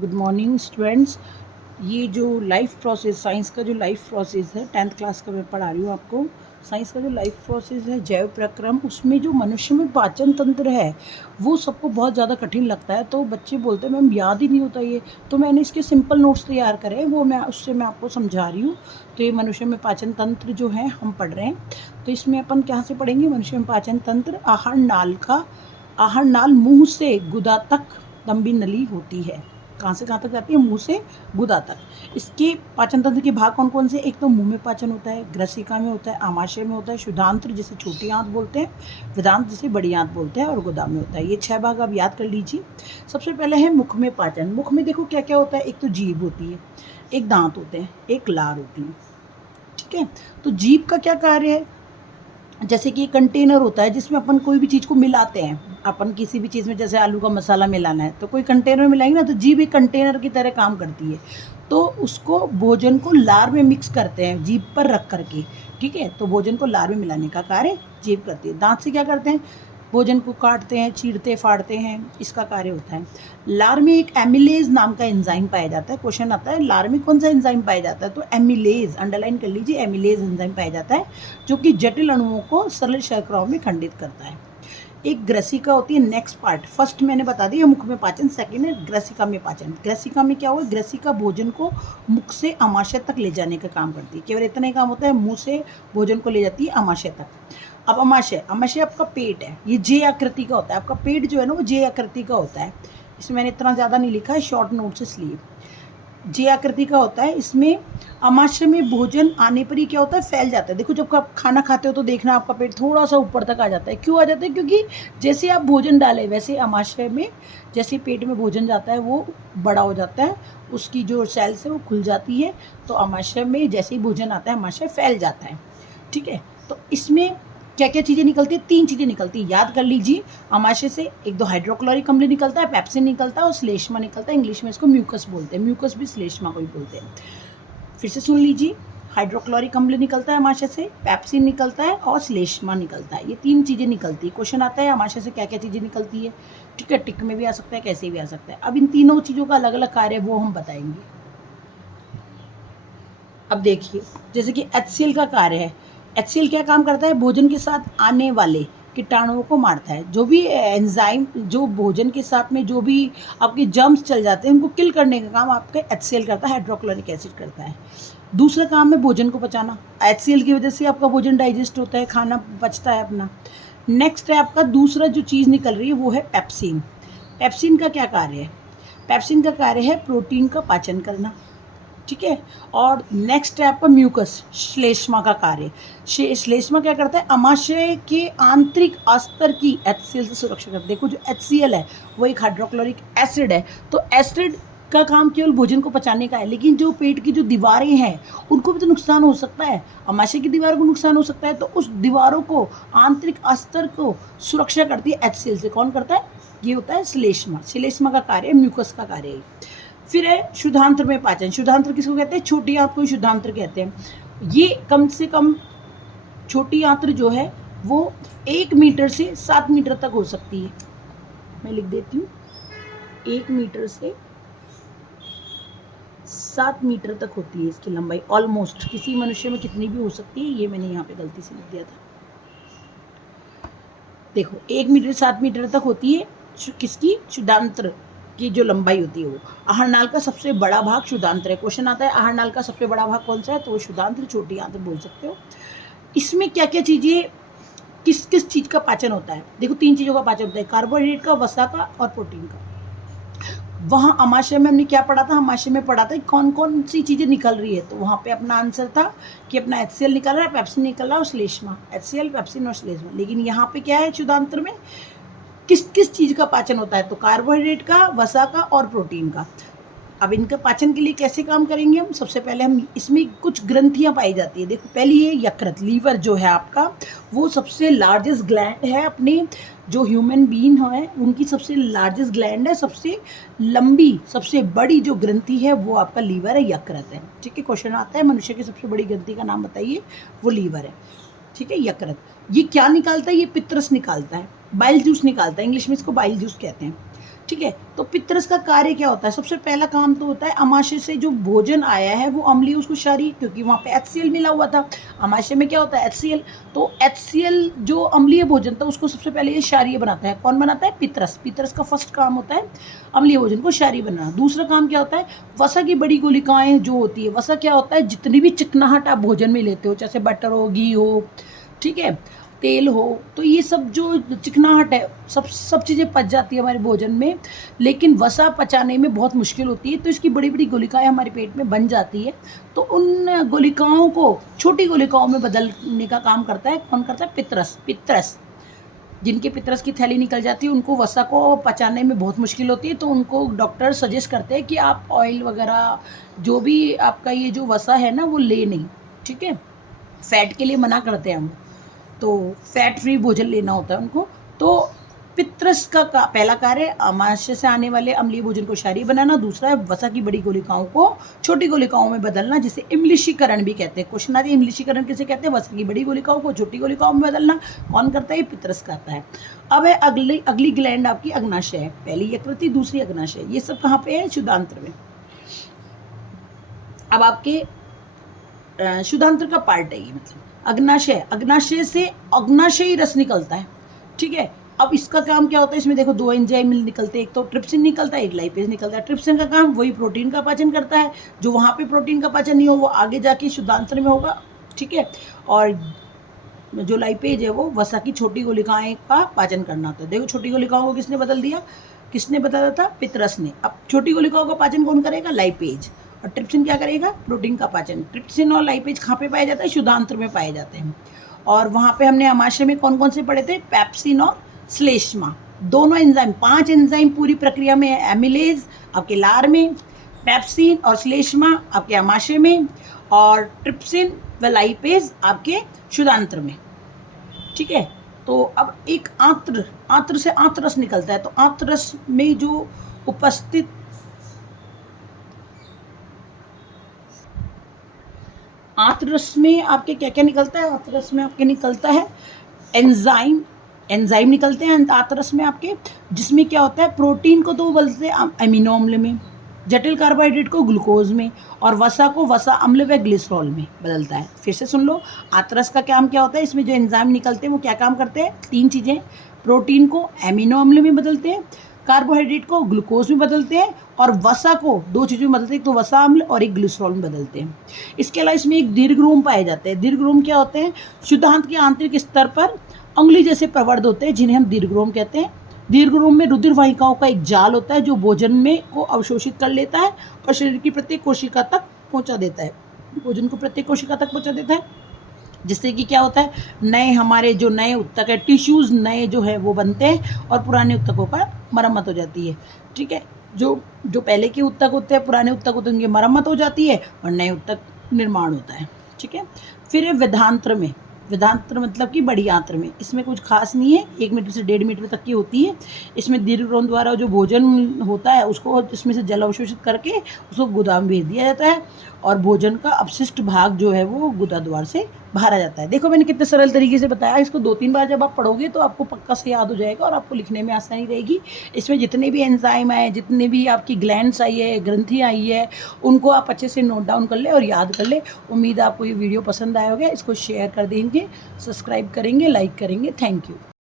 Good morning students. ये जो life process, science का जो लाइफ प्रोसेस है, 10th क्लास का मैं पढ़ा रही हूँ आपको। साइंस का जो लाइफ प्रोसेस है, जैव प्रक्रम, उसमें जो मनुष्य में पाचन तंत्र है वो सबको बहुत ज़्यादा कठिन लगता है। तो बच्चे बोलते हैं मैम याद ही नहीं होता ये। तो मैंने इसके सिंपल नोट्स तैयार करे हैं, वो मैं आपको समझा रही हूँ। तो ये मनुष्य में पाचन तंत्र जो है हम पढ़ रहे हैं। तो इसमें अपन कहाँ से पढ़ेंगे? मनुष्य में पाचन तंत्र, आहार नाल मुँह से गुदा तक लंबी नली होती है। कहाँ से कहाँ तक जाती है? मुंह से गुदा तक। इसके पाचन तंत्र के भाग कौन कौन से? एक तो मुंह में पाचन होता है, ग्रसिका में होता है, आमाशय में होता है, शुद्धांत्र जिसे छोटी आंत बोलते हैं, वेदांत जिसे बड़ी आंत बोलते हैं, और गुदा में होता है। ये 6 भाग आप याद कर लीजिए। सबसे पहले है मुख में पाचन। मुख में देखो क्या क्या होता है। एक तो जीभ होती है, एक दांत होते हैं, एक लार होती है। ठीक है। तो जीभ का क्या कार्य है? जैसे कि कंटेनर होता है जिसमें अपन कोई भी चीज़ को मिलाते हैं। अपन किसी भी चीज़ में, जैसे आलू का मसाला मिलाना है तो कोई कंटेनर में मिलाएंगे ना, तो जीभ एक कंटेनर की तरह काम करती है। तो उसको भोजन को लार में मिक्स करते हैं जीभ पर रख करके। ठीक है। तो भोजन को लार में मिलाने का कार्य जीभ करती है। दांत से क्या करते हैं? भोजन को काटते हैं, चीरते फाड़ते हैं, इसका कार्य होता है। लार में एक एमिलेज नाम का एंजाइम पाया जाता है। क्वेश्चन आता है लार में कौन सा एंजाइम पाया जाता है? तो एमिलेज, अंडरलाइन कर लीजिए, एमिलेज एंजाइम पाया जाता है जो कि जटिल अणुओं को सरल शर्कराओं में खंडित करता है। एक ग्रसिका होती है। नेक्स्ट पार्ट, फर्स्ट मैंने बता दिया मुख में पाचन, सेकंड है ग्रसिका में पाचन। ग्रसिका में क्या हुआ? ग्रसिका भोजन को मुख से आमाशय तक ले जाने का काम करती है। केवल इतना ही काम होता है, मुंह से भोजन को ले जाती है आमाशय तक। अब आमाशय, आमाशय आपका पेट है, ये जे आकृति का होता है। आपका पेट जो है ना वो जे आकृति का होता है। इसमें मैंने इतना ज़्यादा नहीं लिखा है, शॉर्ट नोट्स इसलिए। जे आकृति का होता है। इसमें आमाशय में भोजन आने पर ही क्या होता है? फैल जाता है। देखो जब आप खाना खाते हो तो देखना आपका पेट थोड़ा सा ऊपर तक आ जाता है। क्यों आ जाता है? क्योंकि जैसे आप भोजन डालें वैसे आमाशय में, जैसे पेट में भोजन जाता है वो बड़ा हो जाता है, उसकी जो सेल्स है वो खुल जाती है। तो आमाशय में जैसे ही भोजन आता है आमाशय फैल जाता है। ठीक है। तो इसमें क्या क्या चीज़ें निकलती है? 3 चीज़ें निकलती है, याद कर लीजिए। आमाशय से एक तो हाइड्रोक्लोरिक अम्ल निकलता है, पेप्सिन निकलता है और श्लेष्मा निकलता है। इंग्लिश में इसको म्यूकस बोलते हैं। म्यूकस भी श्लेष्मा को ही बोलते हैं। फिर से सुन लीजिए, हाइड्रोक्लोरिक अम्ल निकलता है आमाशय से, पेप्सिन निकलता है और श्लेष्मा निकलता है। ये 3 चीज़ें निकलती है। क्वेश्चन आता है आमाशय से क्या क्या चीज़ें निकलती है। ठीक है। टिक में भी आ सकता है, कैसे भी आ सकता है। अब इन तीनों चीज़ों का अलग अलग कार्य वो हम बताएंगे। अब देखिए, जैसे कि HCl का कार्य है। HCl क्या काम करता है? भोजन के साथ आने वाले कीटाणुओं को मारता है। जो भी एंजाइम, जो भोजन के साथ में जो भी आपके जर्म्स चल जाते हैं उनको किल करने का काम आपका HCl करता है, हाइड्रोक्लोरिक एसिड करता है। दूसरा काम है भोजन को पचाना। HCl की वजह से आपका भोजन डाइजेस्ट होता है, खाना पचता है अपना। नेक्स्ट है आपका दूसरा जो चीज़ निकल रही है वो है पेप्सिन। पेप्सिन का क्या कार्य है? पेप्सिन का कार्य है प्रोटीन का पाचन करना। ठीक है। और नेक्स्ट है आपका म्यूकस, श्लेष्मा का कार्य। श्लेष्मा क्या करता है? आमाशय के आंतरिक अस्तर की HCl से सुरक्षा करता है। देखो जो HCl है वो एक हाइड्रोक्लोरिक एसिड है। तो एसिड का काम केवल भोजन को पचाने का है, लेकिन जो पेट की जो दीवारें हैं उनको भी तो नुकसान हो सकता है। आमाशय की दीवार को नुकसान हो सकता है, तो उस दीवारों को, आंतरिक अस्तर को सुरक्षा करती है HCl से। कौन करता है? ये होता है श्लेष्मा। श्लेष्मा का कार्य, म्यूकस का कार्य है। फिर है शुद्धांत्र में पाचन। शुद्धांत्र किसको कहते हैं? छोटी आंत को शुद्धांत्र कहते हैं। ये कम से कम छोटी आंत्र जो है वो 1 मीटर से 7 मीटर तक हो सकती है। मैं लिख देती हूँ, 1 मीटर से 7 मीटर तक होती है इसकी लंबाई। ऑलमोस्ट किसी मनुष्य में कितनी भी हो सकती है, ये मैंने यहाँ पे गलती से लिख दिया था। देखो 1 मीटर 7 मीटर तक होती है किसकी? शुद्धांत्र की जो लंबाई होती है वो। आहारनाल का सबसे बड़ा भाग शुद्धांत्र है। क्वेश्चन आता है आहारनाल का सबसे बड़ा भाग कौन सा है? तो वो शुद्धांत्र, छोटी आंत्र बोल सकते हो। इसमें क्या क्या चीज़ें, किस किस चीज़ का पाचन होता है? देखो 3 चीज़ों का पाचन होता है, कार्बोहाइड्रेट का, वसा का और प्रोटीन का। वहाँ आमाशय में हमने क्या पढ़ा था? आमाशय में पढ़ा था कौन कौन सी चीज़ें निकल रही है। तो वहाँ पे अपना आंसर था कि अपना HCl निकल रहा है, पेप्सिन निकल रहा है और श्लेष्मा। HCl, पेप्सिन और श्लेष्मा। लेकिन यहाँ पे क्या है शुद्धांत्र में? किस किस चीज़ का पाचन होता है? तो कार्बोहाइड्रेट का, वसा का और प्रोटीन का। अब इनका पाचन के लिए कैसे काम करेंगे हम? सबसे पहले हम इसमें कुछ ग्रंथियां पाई जाती है। देखो पहली है यकृत। लीवर जो है आपका वो सबसे लार्जेस्ट ग्लैंड है। अपने जो ह्यूमन बीइंग है उनकी सबसे लार्जेस्ट ग्लैंड है। सबसे लंबी, सबसे बड़ी जो ग्रंथि है वो आपका लीवर है, यकृत है। ठीक है। क्वेश्चन आता है मनुष्य की सबसे बड़ी ग्रंथि का नाम बताइए, वो लीवर है। ठीक है। यकृत ये क्या निकालता है? ये पित्रस निकालता है, बाइल जूस निकालता है। इंग्लिश में इसको बाइल जूस कहते हैं। ठीक है। तो पित्रस का कार्य क्या होता है? सबसे पहला काम तो होता है अमाशय से जो भोजन आया है वो अम्लीय उसको क्षारीय, क्योंकि वहाँ पे HCl मिला हुआ था। अमाशय में क्या होता है? HCl। तो HCl जो अम्लीय भोजन था उसको सबसे पहले ये क्षारीय बनाता है। कौन बनाता है? पित्रस। पित्रस का फर्स्ट काम होता है अम्लीय भोजन को क्षारीय बनाना। दूसरा काम क्या होता है? वसा की बड़ी गोलिकाएं जो होती है, वसा क्या होता है? जितनी भी चिकनाहट आप भोजन में लेते हो, जैसे बटर हो, घी हो, ठीक है, तेल हो, तो ये सब जो चिकनाहट है सब चीज़ें पच जाती है हमारे भोजन में, लेकिन वसा पचाने में बहुत मुश्किल होती है। तो इसकी बड़ी बड़ी गोलिकाएं हमारे पेट में बन जाती है। तो उन गोलिकाओं को छोटी गोलिकाओं में बदलने का काम करता है। कौन करता है? पित्रस। पित्रस जिनके पित्रस की थैली निकल जाती है उनको वसा को पचाने में बहुत मुश्किल होती है, तो उनको डॉक्टर सजेस्ट करते हैं कि आप ऑयल वगैरह जो भी आपका ये जो वसा है ना वो ले नहीं, ठीक है। फैट के लिए मना करते हैं हम, तो फैट फ्री भोजन लेना होता है उनको। तो पित्रस का पहला कार्य अमाशय से आने वाले अम्लीय भोजन को क्षारीय बनाना। दूसरा है वसा की बड़ी गोलिकाओं को छोटी गोलिकाओं में बदलना, जिसे इमलिशीकरण भी कहते हैं। क्वेश्चन आते हैं इमलिशीकरण किसे कहते हैं? वसा की बड़ी गोलिकाओं को छोटी गोलिकाओं में बदलना। कौन करता है? पित्रस करता है। अब है अगली ग्लैंड आपकी अग्नाशय है। पहली यकृति, दूसरी अग्नाशय। ये सब कहाँ पे है? शुद्धांत्र में। अब आपके शुद्धांत्र का पार्ट है ये, मतलब अग्नाशय। अग्नाशय से अग्नाशयी रस निकलता है, ठीक है। अब इसका काम क्या होता है? इसमें देखो दो एंजाइम निकलते हैं, एक तो ट्रिप्सिन निकलता है, एक लाइपेज निकलता है। ट्रिप्सिन का काम वही प्रोटीन का पाचन करता है, जो वहाँ पे प्रोटीन का पाचन नहीं हो वो आगे जाके शुद्धांत्र में होगा, ठीक है। और जो लाइपेज है वो वसा की छोटी गोलिकाएं का पाचन करना होता है। देखो छोटी गोलिकाओं को किसने बदल दिया? किसने बदला था? पित्रस ने। अब छोटी गोलिकाओं का पाचन कौन करेगा? लाइपेज। और ट्रिप्सिन क्या करेगा? प्रोटीन का पाचन। ट्रिप्सिन और लाइपेज कहाँ पे पाए जाते हैं? शुद्धांत्र में पाए जाते हैं। और वहाँ पे हमने अमाशय में कौन कौन से पढ़े थे? पैप्सिन और श्लेष्मा, दोनों एंजाइम। 5 एंजाइम पूरी प्रक्रिया में है। एमिलेज आपके लार में, पैप्सिन और श्लेष्मा आपके अमाशय में, और ट्रिप्सिन व लाइपेज आपके शुद्धांत्र में, ठीक है। तो अब एक आंत्र से आंतरस निकलता है। तो आंतरस में जो उपस्थित आंतरस में आपके क्या क्या निकलता है? आंतरस में आपके निकलता है एंजाइम निकलते हैं आंतरस में आपके, जिसमें क्या होता है? प्रोटीन को तो बदलते हैं अमीनो अम्ल में, जटिल कार्बोहाइड्रेट को ग्लूकोज में, और वसा को वसा अम्ल व ग्लिसरॉल में बदलता है। फिर से सुन लो, आंतरस का काम क्या होता है? इसमें जो एंजाइम निकलते हैं वो क्या काम करते हैं? 3 चीज़ें। प्रोटीन को अमीनो अम्ल में बदलते हैं, कार्बोहाइड्रेट को ग्लूकोज में बदलते हैं, और वसा को 2 चीज़ों में बदलते हैं, एक तो वसा अम्ल और एक ग्लिसरॉल में बदलते हैं। इसके अलावा इसमें एक दीर्घरोम पाए जाते हैं। दीर्घरोम क्या होते हैं? शुद्धांत के आंतरिक स्तर पर उंगली जैसे प्रवर्ध होते हैं, जिन्हें हम दीर्घरोम कहते हैं। दीर्घरोम में रुधिर वाहिकाओं का एक जाल होता है जो भोजन में को अवशोषित कर लेता है और शरीर की प्रत्येक कोशिका तक पहुंचा देता है। भोजन को प्रत्येक कोशिका तक पहुंचा देता है, जिससे कि क्या होता है? नए हमारे जो नए उत्तक है, टिश्यूज़ नए जो है वो बनते हैं, और पुराने उत्तकों का मरम्मत हो जाती है, ठीक है। जो पहले के उत्तक होते हैं, पुराने उत्तक होते हैं, उनकी मरम्मत हो जाती है और नए उत्तक निर्माण होता है, ठीक है। फिर वेदांत्र में, वेदांत्र मतलब कि बड़ी आंत्र में, इसमें कुछ खास नहीं है, 1 मीटर से 1.5 मीटर तक की होती है। इसमें दीर्घरोम द्वारा जो भोजन होता है उसको इसमें से जल अवशोषित करके उसको गुदा में भेज दिया जाता है, और भोजन का अपशिष्ट भाग जो है वो गुदा द्वार से बाहर आ जाता है। देखो मैंने कितने सरल तरीके से बताया। इसको 2-3 बार जब आप पढ़ोगे तो आपको पक्का से याद हो जाएगा और आपको लिखने में आसानी रहेगी। इसमें जितने भी एंजाइम आए, जितने भी आपकी ग्लैंड्स आई है, ग्रंथि आई है, उनको आप अच्छे से नोट डाउन कर ले और याद कर ले। उम्मीद है आपको ये वीडियो पसंद आया होगा। इसको शेयर कर देंगे, सब्सक्राइब करेंगे, लाइक करेंगे। Thank you.